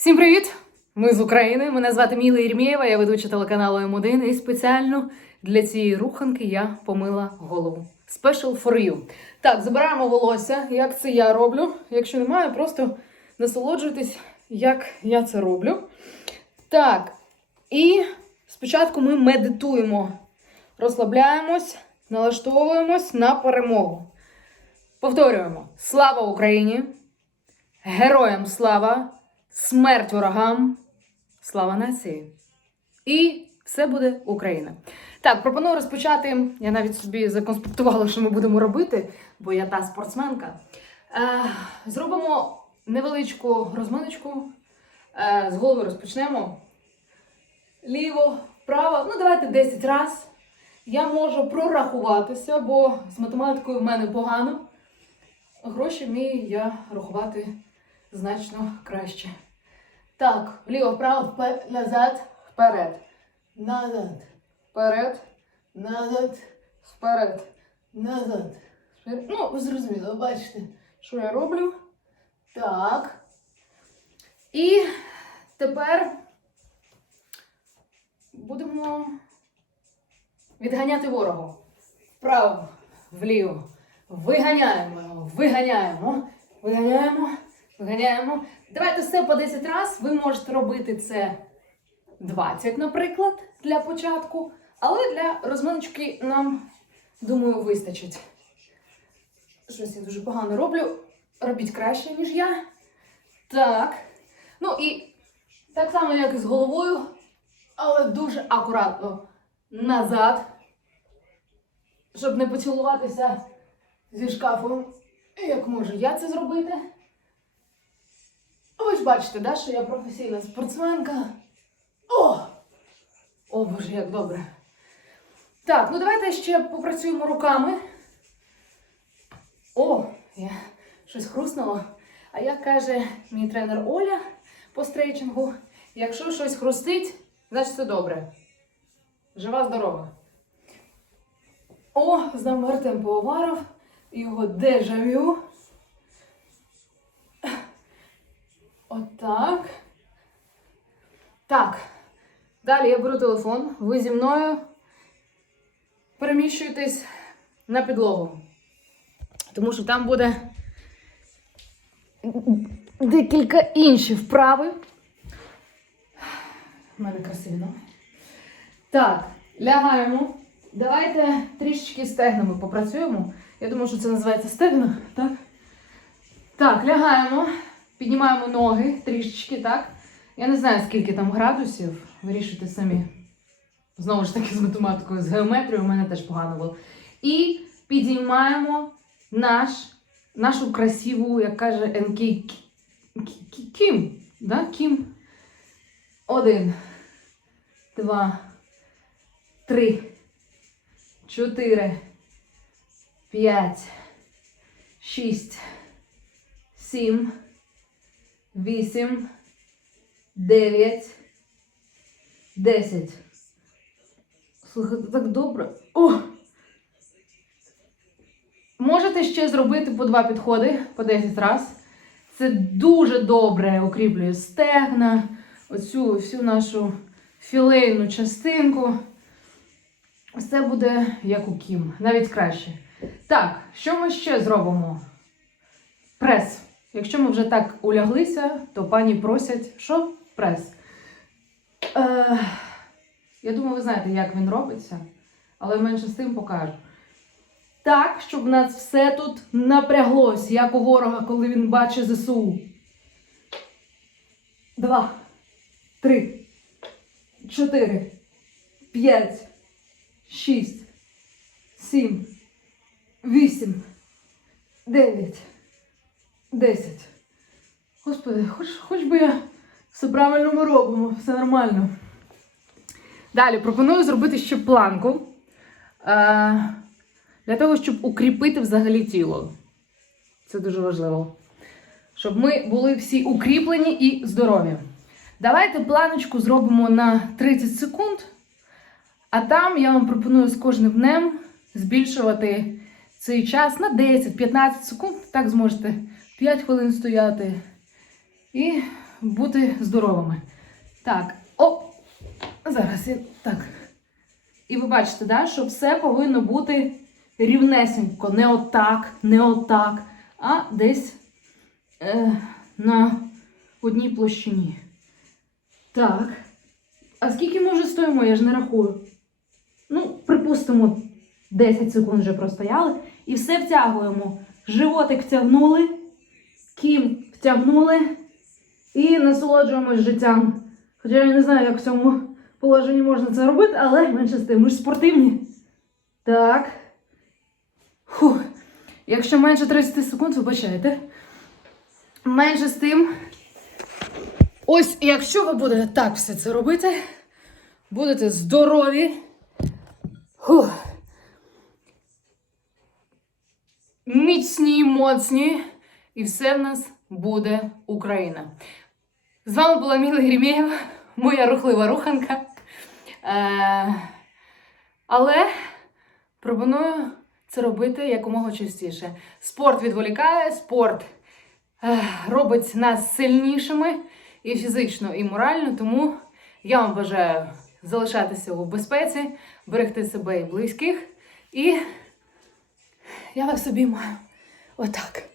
Всім привіт! Ми з України. Мене звати Міла Єрмєєва, я ведуча телеканалу М1 і спеціально для цієї руханки я помила голову. Special for you. Так, забираємо волосся. Як це я роблю? Якщо немає, просто насолоджуйтесь, як я це роблю. Так, і спочатку ми медитуємо, розслабляємось, налаштовуємось на перемогу. Повторюємо: слава Україні! Героям слава! Смерть ворогам, слава нації. І все буде Україна. Так, пропоную розпочати. Я навіть собі законспектувала, що ми будемо робити, бо я та спортсменка. Е, зробимо невеличку розминочку. Е, з голови розпочнемо. Ліво, вправо. Ну, давайте 10 разів. Я можу прорахуватися, бо з математикою в мене погано. Гроші вмію я рахувати значно краще. Так, вліво, вправо, вперед, назад, вперед. Назад. Вперед. Назад. Вперед. Назад. Вперед. Ну, ви зрозуміли, бачите, що я роблю. Так. І тепер будемо відганяти ворога. Вправо, вліво. Виганяємо, виганяємо, виганяємо, виганяємо. Давайте все по 10 разів. Ви можете робити це 20, наприклад, для початку. Але для розминочки нам, думаю, вистачить. Щось я дуже погано роблю. Робіть краще, ніж я. Так. Ну і так само, як і з головою, але дуже акуратно назад, щоб не поцілуватися зі шкафом, як можу я це зробити. Ви ж бачите, да, що я професійна спортсменка. О! О, Боже, як добре. Так, ну давайте ще попрацюємо руками. О, я щось хрустнуло. А як каже мій тренер Оля по стрейчингу, якщо щось хрустить, значить все добре. Жива здорова. О, з нами Артем Пивоваров, його дежавю. Отак. Так. Далі я беру телефон. Ви зі мною переміщуєтесь на підлогу. Тому що там буде декілька інші вправи. У мене красиві ноги. Так, лягаємо. Давайте трішечки стегнами попрацюємо. Я думаю, що це називається стегна, так? Так, лягаємо. Піднімаємо ноги трішечки, так? Я не знаю, скільки там градусів. Вирішуйте самі. Знову ж таки, з математикою, з геометрією у мене теж погано було. І підіймаємо наш, нашу красиву, як каже НК Кім. Да? Кім. Один, два, три, чотири, п'ять, шість, сім. Вісім, дев'ять, десять. Слухайте, так добре. О! Можете ще зробити по два підходи по 10 разів. Це дуже добре укріплює стегна, оцю всю нашу філейну частинку. Це буде як у Кім, навіть краще. Так, що ми ще зробимо? Прес. Якщо ми вже так уляглися, то пані просять, що прес. Е, я думаю, ви знаєте, як він робиться, але менше з тим покажу. Так, щоб в нас все тут напряглось, як у ворога, коли він бачить ЗСУ. Два, три, чотири, п'ять, шість, сім, вісім, дев'ять. Десять. Господи, хоч, хоч би я все правильно ми робимо, все нормально. Далі пропоную зробити ще планку е, для того, щоб укріпити взагалі тіло. Це дуже важливо. Щоб ми були всі укріплені і здорові. Давайте планочку зробимо на 30 секунд, а там я вам пропоную з кожним днем збільшувати цей час на 10-15 секунд. Так зможете 5 хвилин стояти. І бути здоровими. Так, о! Зараз я так. І ви бачите, да, що все повинно бути рівнесенько, не отак, не отак, а десь е, на одній площині. Так. А скільки ми вже стоїмо, я ж не рахую. Ну, припустимо, 10 секунд вже простояли. І все втягуємо. Животик втягнули, кім втягнули і насолоджуємось життям. Хоча я не знаю, як в цьому положенні можна це робити, але менше з тим, ми ж спортивні. Так. Фух. Якщо менше 30 секунд, вибачайте. Менше з тим. Ось, якщо ви будете так все це робити, будете здорові. Фух. Міцні, моцні, і все в нас буде Україна. З вами була Міла Грімєєва, моя рухлива руханка. Е, але пропоную це робити якомога частіше. Спорт відволікає, спорт е, робить нас сильнішими і фізично, і морально. Тому я вам бажаю залишатися у безпеці, берегти себе і близьких. І я вас собі маю. Отак.